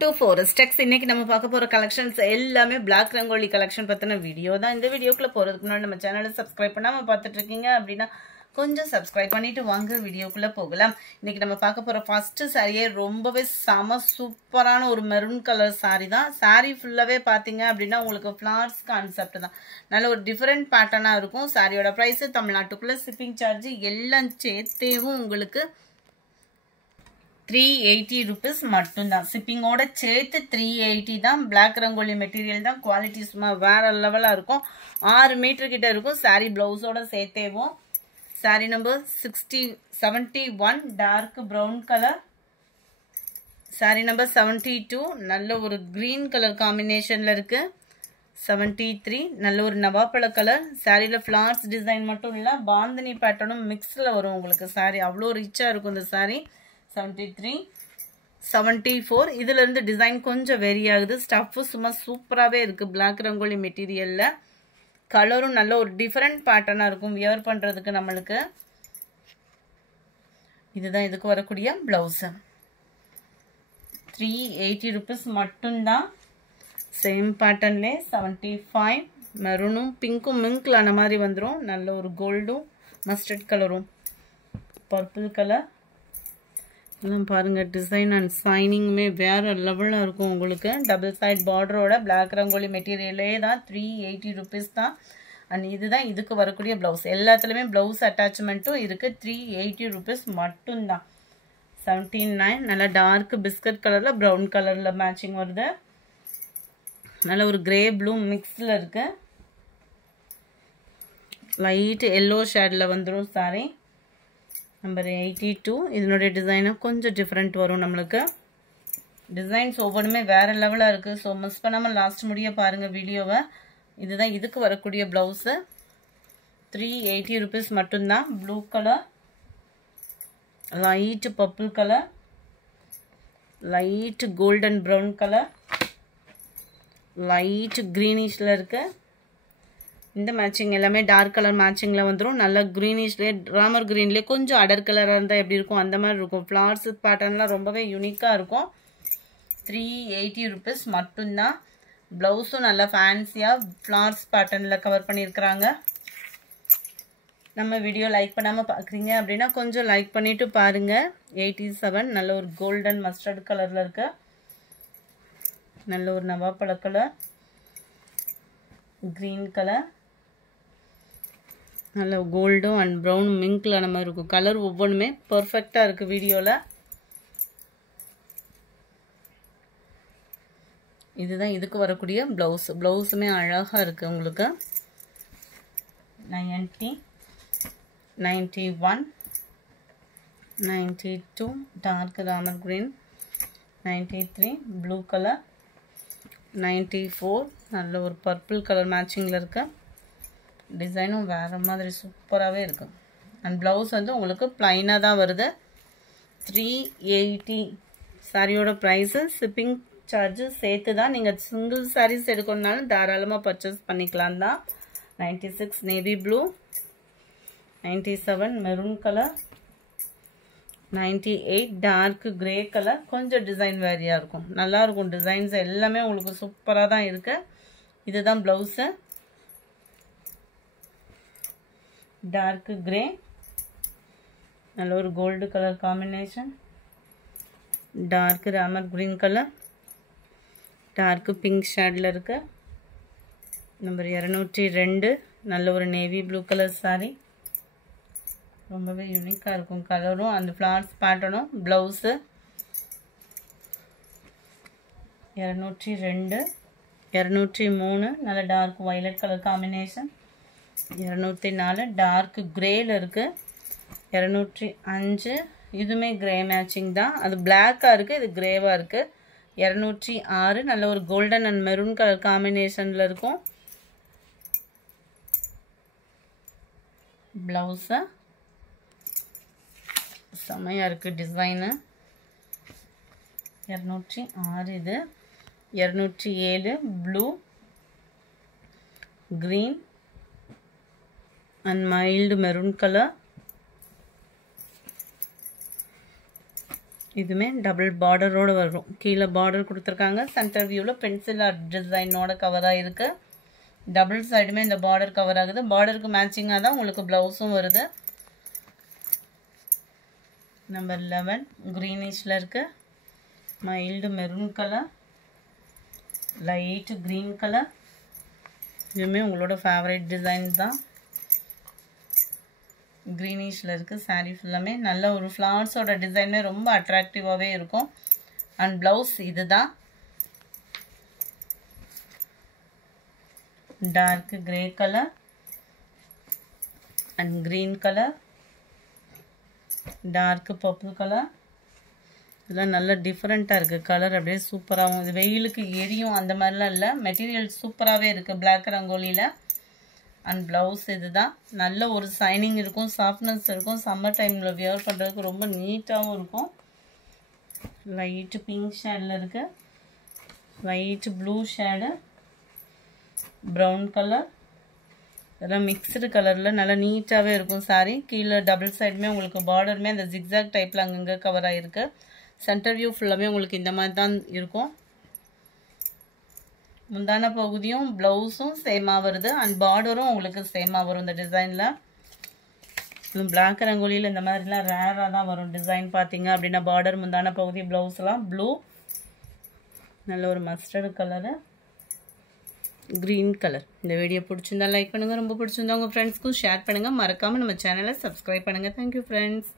to Forest Tex இன்னைக்கு நம்ம பார்க்க போற கலெக்ஷன்ஸ் எல்லாமே Black ரங்கோலி கலெக்ஷன் பத்தின வீடியோ தான். இந்த வீடியோக்குள்ள போறதுக்கு முன்னாடி நம்ம சேனலை சப்ஸ்கிரைப் பண்ணாம பார்த்துட்டு இருக்கீங்க அப்படினா கொஞ்சம் சப்ஸ்கிரைப் பண்ணிட்டு வாங்க வீடியோக்குள்ள போகலாம். இன்னைக்கு நம்ம பார்க்க போற ஃபர்ஸ்ட் சாரியே ரொம்பவே சம சூப்பரான ஒரு மெரூன் கலர் சாரி தான். சாரி ஃபுல்லாவே பாத்தீங்க அப்படினா உங்களுக்கு ஃப்ளவர்ஸ் கான்செப்ட் தான். நல்ல ஒரு டிஃபரண்ட் பேட்டர்னா இருக்கும். சாரியோட பிரைஸ் தமிழ்நாட்டுக்குள்ள ஷிப்பிங் சார்ஜ் எல்லாம் சேர்த்தேவும் உங்களுக்கு 380 rupees மட்டும்தான். ஷிப்பிங்கோட சேர்த்து 380 தான். பிளாக் ரங்கோலி மெட்டீரியல் தான். குவாலிட்டி சும்மா வேற லெவலா இருக்கும். 6 மீட்டர் கிட்ட இருக்கும். சாரி பிளவுஸோட சேர்த்தேவும். Sari number 71 dark brown colour. Sari number 72 நல்ல ஒரு கிரீன் கலர் காம்பினேஷன்ல இருக்கு. 73 நல்ல ஒரு நவாப்பழ கலர். சாரியில ஃபிளவர்ஸ் டிசைன் மட்டும் இல்ல, பாந்தினி பேட்டர்னும் மிக்ஸ்ல வரும் உங்களுக்கு. சாரி அவ்வளோ ரிச்சா இருக்கும் இந்த சாரி. 73 74 இதுல இருந்து டிசைன் கொஞ்சம் வேரி ஆகுது. ஸ்டஃப் சும்மா சூப்பராகவே இருக்கு. பிளாக் ரங்கோலி மெட்டீரியல்ல கலரும் நல்ல ஒரு டிஃபரெண்ட் பேட்டர்னா இருக்கும் வியர் பண்றதுக்கு நம்மளுக்கு. இதுதான் இதுக்கு வரக்கூடிய பிளவுஸ். 380 rupees மட்டும்தான். சேம் பேட்டர்ன்ல 75 மெரூனும் பிங்க்கும் மிங்க்ல ஆன மாதிரி வந்துடும். நல்ல ஒரு கோல்டும் மஸ்டர்ட் கலரும் பர்பிள் கலர் எல்லாம் பாருங்க. டிசைன் அண்ட் சைனிங்குமே வேற லெவலில் இருக்கும் உங்களுக்கு. டபுள் சைட் பார்டரோட பிளாக் ரங்கோலி மெட்டீரியலே தான். 380 rupees தான். அண்ட் இதுதான் இதுக்கு வரக்கூடிய பிளவுஸ். எல்லாத்துலேயுமே பிளவுஸ் அட்டாச்மெண்ட்டும் இருக்கு. 380 rupees மட்டும்தான். 79 நல்லா டார்க் பிஸ்கட் கலர்ல ப்ரௌன் கலர்ல மேட்சிங் வருது. நல்ல ஒரு கிரே ப்ளூ மிக்ஸ்ல இருக்கு. லைட் எல்லோ ஷேட்ல வந்துடும் சாரி. நம்பர் 82 இதனுடைய டிசைனா கொஞ்சம் டிஃப்ரெண்ட் வரும் நம்மளுக்கு. டிசைன்ஸ் ஒவ்வொன்றுமே வேற லெவலாக இருக்கு. ஸோ மிஸ் பண்ணாமல் லாஸ்ட் முடிய பாருங்க வீடியோவை. இதுதான் இதுக்கு வரக்கூடிய பிளவுஸு. 380 rupees மட்டும்தான். Blue colour, light purple colour, light golden brown colour, light கிரீனிஷ்ல இருக்கு. இந்த மேட்சிங் எல்லாமே டார்க் கலர் மேட்சிங்ல வந்துடும். நல்ல கிரீனிஷ்லேயே ராமர் கிரீன்லேயே கொஞ்சம் அடர் கலராக இருந்தால் எப்படி இருக்கும் அந்த மாதிரி இருக்கும். ஃப்ளவர்ஸ் பேட்டர்ன்லாம் ரொம்பவே யூனிக்காக இருக்கும். 380 rupees மட்டும்தான். ப்ளவுஸும் நல்லா ஃபேன்சியாக ஃப்ளவர்ஸ் பேட்டர்னில் கவர் பண்ணியிருக்கிறாங்க. நம்ம வீடியோ லைக் பண்ணாமல் பார்க்குறீங்க அப்படின்னா கொஞ்சம் லைக் பண்ணிவிட்டு பாருங்கள். 87 நல்ல ஒரு கோல்டன் மஸ்டர்ட் கலரில் இருக்கு. நல்ல ஒரு நவாப்பழ கலர், கிரீன் கலர், நல்ல கோல்டும் அண்ட் ப்ரௌன் மிங்க்ல அந்த மாதிரி இருக்கும். கலர் ஒவ்வொன்றுமே பர்ஃபெக்டா இருக்கு வீடியோல. இதுதான் இதுக்கு வரக்கூடிய பிளவுஸ். பிளவுஸுமே அழகா இருக்கு உங்களுக்கு. 90 91 92 dark Ramar green, 93 blue colour, 94 நல்ல ஒரு பர்பிள் கலர் மேட்சிங்ல இருக்கு. டிசைனும் வேற மாதிரி சூப்பராகவே இருக்கும். அண்ட் ப்ளவுஸ் வந்து உங்களுக்கு பிளைனாக தான் வருது. 380 சாரியோட ப்ரைஸு ஷிப்பிங் சார்ஜு சேர்த்து தான். நீங்கள் சிங்கிள் சாரீஸ் எடுக்கணுன்னாலும் தாராளமாக பர்ச்சேஸ் பண்ணிக்கலாம் தான். 96 navy blue, 97 maroon colour, 98 dark grey colour. கொஞ்சம் டிசைன் வேரியாக இருக்கும். நல்லா இருக்கும். டிசைன்ஸ் எல்லாமே உங்களுக்கு சூப்பராக தான் இருக்கு. இதுதான் ப்ளவுஸு. டார்க் கிரே, நல்ல ஒரு gold colour combination, dark Ramar green colour, dark pink ஷேட்ல இருக்கு. நம்பர் 202 நல்ல ஒரு நேவி ப்ளூ கலர் சாரி. ரொம்பவே யூனிக்கா இருக்கும் கலரும் அந்த ஃப்ளவர்ஸ் பேட்டர்னும். பிளவுஸு 202 203 நல்ல dark violet colour combination. 204 dark கிரேல இருக்கு. 205 இதுமே கிரே மேட்சிங் தான். அது பிளாக்கா இருக்கு, இது கிரேவா இருக்கு. 206 நல்ல ஒரு கோல்டன் அண்ட் மெரூன் கலர் காம்பினேஷன்ல இருக்கும். பிளவுஸ் செமையா இருக்கு டிசைனு. 206 இது. 207 blue, green and mild maroon color. இதுமே டபுள் பார்டரோட வரும். கீழே பார்டர் கொடுத்துருக்காங்க. சென்டர் வியூவில் பென்சில் ஆர்ட் டிசைனோட கவராக இருக்குது. டபுள் சைடுமே இந்த பார்டர் கவர் ஆகுது. பார்டருக்கு மேட்சிங்காக தான் உங்களுக்கு ப்ளவுஸும் வருது. நம்பர் 11 க்ரீனிஷில் இருக்குது. Mild maroon colour, light green colour. இதுவுமே உங்களோட ஃபேவரட் டிசைன் தான். க்ரீனிஷில் இருக்குது. சாரீ ஃபுல்லாமே நல்ல ஒரு ஃப்ளவர்ஸோட டிசைனுமே ரொம்ப அட்ராக்டிவாகவே இருக்கும். அண்ட் ப்ளவுஸ் இது தான். Dark grey colour and green colour, dark purple colour. இதெல்லாம் நல்ல டிஃப்ரெண்ட்டாக இருக்குது. கலர் அப்படியே சூப்பராகவும், இது வெயிலுக்கு எரியும் அந்த மாதிரிலாம் இல்லை. மெட்டீரியல் சூப்பராகவே இருக்குது பிளாக் ரங்கோலியில். அண்ட் ப்ளவுஸ் இது தான். நல்ல ஒரு சைனிங் இருக்கும், சாஃப்ட்னஸ் இருக்கும். சம்மர் டைமில் வியர் பண்ணுறதுக்கு ரொம்ப நீட்டாகவும் இருக்கும். லைட்டு பிங்க் ஷேடில் இருக்குது. Light blue shade, brown colour. இதெல்லாம் மிக்சடு கலரில் நல்லா நீட்டாகவே இருக்கும் சாரீ. கீழே டபுள் சைடுமே உங்களுக்கு பார்டருமே அந்த ஜிக்ஸாக் டைப்பில் அங்கங்கே கவர் ஆகிருக்கு. சென்டர் வியூ ஃபுல்லாமே உங்களுக்கு இந்த மாதிரி தான் இருக்கும். முந்தான பகுதியும் ப்ளவுஸும் சேமாக வருது. அண்ட் பார்டரும் உங்களுக்கு சேமாக வரும் இந்த டிசைனில். இது பிளாக் ரங்கோலியில் இந்த மாதிரிலாம் ரேராக தான் வரும் டிசைன். பார்த்தீங்க அப்படின்னா பார்டர், முந்தான பகுதி, ப்ளவுஸ்லாம் ப்ளூ, நல்ல ஒரு மஸ்டர்டு கலரு, க்ரீன் கலர். இந்த வீடியோ பிடிச்சிருந்தா லைக் பண்ணுங்கள். ரொம்ப பிடிச்சிருந்தா உங்கள் ஃப்ரெண்ட்ஸ்க்கும் ஷேர் பண்ணுங்கள். மறக்காமல் நம்ம சேனலை சப்ஸ்கிரைப் பண்ணுங்கள். Thank you friends.